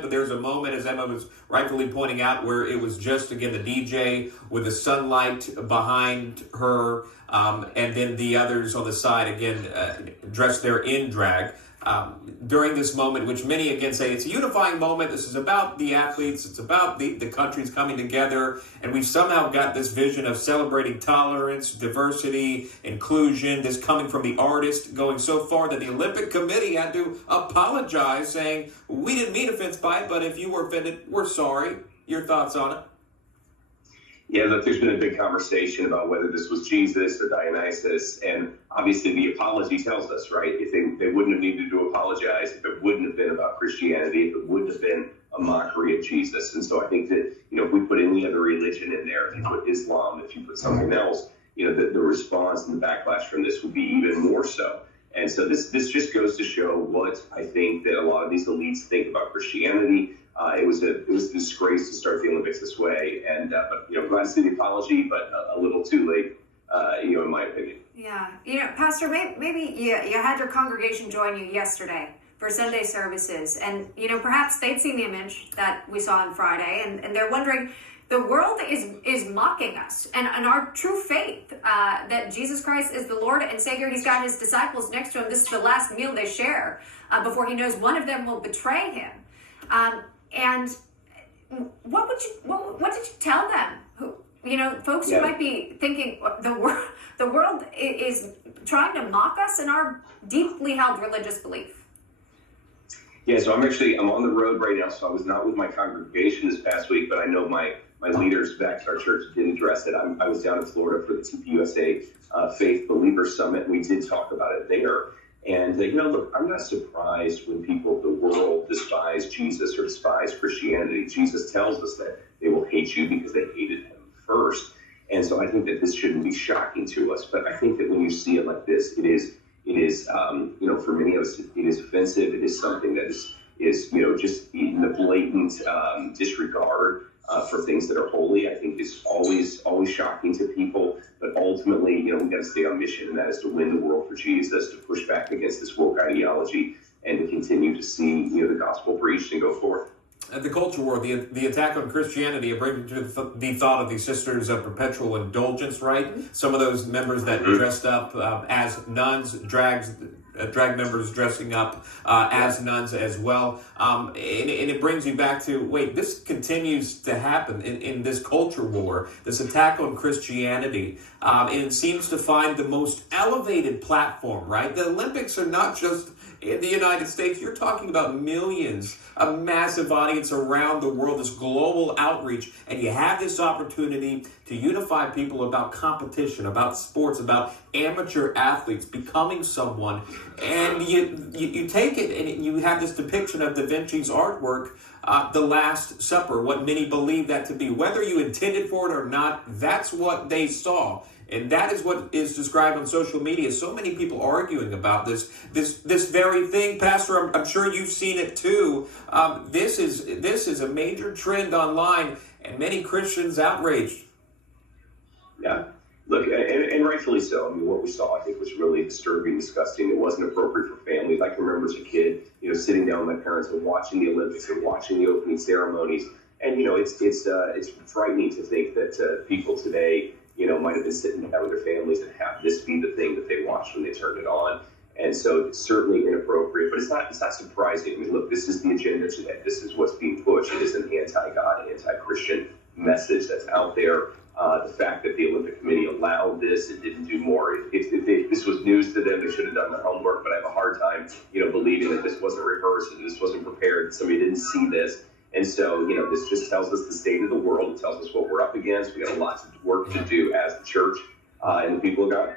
but there's a moment, as Emma was rightfully pointing out, where it was just, again, the DJ with the sunlight behind her, and then the others on the side, again, dressed there in drag. During this moment, which many again say it's a unifying moment. This is about the athletes. It's about the countries coming together. And we've somehow got this vision of celebrating tolerance, diversity, inclusion, this coming from the artist, going so far that the Olympic Committee had to apologize, saying, we didn't mean offense by it, but if you were offended, we're sorry. Your thoughts on it? Yeah, look, there's been a big conversation about whether this was Jesus or Dionysus, and obviously the apology tells us, right? If they wouldn't have needed to apologize, if it wouldn't have been about Christianity, if it wouldn't have been a mockery of Jesus. And so I think that, if we put any other religion in there, if you put Islam, if you put something else, the response and the backlash from this would be even more so. And so this just goes to show what I think that a lot of these elites think about Christianity. It was a disgrace to start the Olympics this way, and but glad to see the apology, but a little too late, in my opinion. Yeah, Pastor, maybe you had your congregation join you yesterday for Sunday services, and perhaps they'd seen the image that we saw on Friday, and they're wondering, the world is mocking us and our true faith that Jesus Christ is the Lord and Savior. He's got his disciples next to him. This is the last meal they share before he knows one of them will betray him. And what did you tell them? Folks who might be thinking the world is trying to mock us in our deeply held religious belief. Yeah, so I'm on the road right now, so I was not with my congregation this past week, but I know my leaders back at our church did address it. I was down in Florida for the TPUSA Faith Believer Summit. We did talk about it there. And, look, I'm not surprised when people of the world despise Jesus or despise Christianity. Jesus tells us that they will hate you because they hated him first. And so I think that this shouldn't be shocking to us. But I think that when you see it like this, it is for many of us, it is offensive. It is something that is just the blatant disregard for things that are holy. I think is always shocking to people. But ultimately, we got to stay on mission, and that is to win the world for Jesus, to push back against this woke ideology, and to continue to see the gospel preached and go forth. The culture war, the attack on Christianity, it brings me to the thought of the Sisters of Perpetual Indulgence, right? Mm-hmm. Some of those members that dressed up as nuns, drag members dressing up as nuns as well. And it brings you back to, wait, this continues to happen in this culture war, this attack on Christianity. And it seems to find the most elevated platform, right? The Olympics are not just in the United States. You're talking about millions, a massive audience around the world, this global outreach, and you have this opportunity to unify people about competition, about sports, about amateur athletes becoming someone, and you take it and you have this depiction of Da Vinci's artwork, The Last Supper, what many believe that to be. Whether you intended for it or not, that's what they saw. And that is what is described on social media. So many people arguing about this very thing. Pastor, I'm sure you've seen it too. This is a major trend online, and many Christians outraged. Yeah, look, and rightfully so. I mean, what we saw, I think, was really disturbing, disgusting. It wasn't appropriate for families. I can remember as a kid, sitting down with my parents and watching the Olympics and watching the opening ceremonies. And it's frightening to think that people today, might have been sitting down with their families and have this be the thing that they watched when they turned it on. And so it's certainly inappropriate, but it's not surprising. I mean, look, this is the agenda today. This is what's being pushed. It is an anti-God, anti-Christian message that's out there. The fact that the Olympic Committee allowed this, it didn't do more. If this was news to them, they should have done their homework, but I have a hard time, believing that this wasn't rehearsed, that this wasn't prepared, that somebody didn't see this. And so, this just tells us the state of the world. It tells us what we're up against. We got a lot of work to do as the church and the people of God.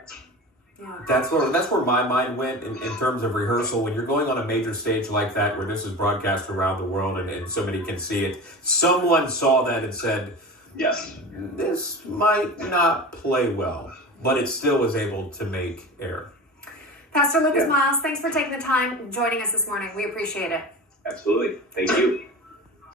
Yeah. That's where my mind went in terms of rehearsal. When you're going on a major stage like that, where this is broadcast around the world and so many can see it, someone saw that and said, yes, this might not play well, but it still was able to make air. Pastor Lucas Miles, thanks for taking the time joining us this morning. We appreciate it. Absolutely. Thank you.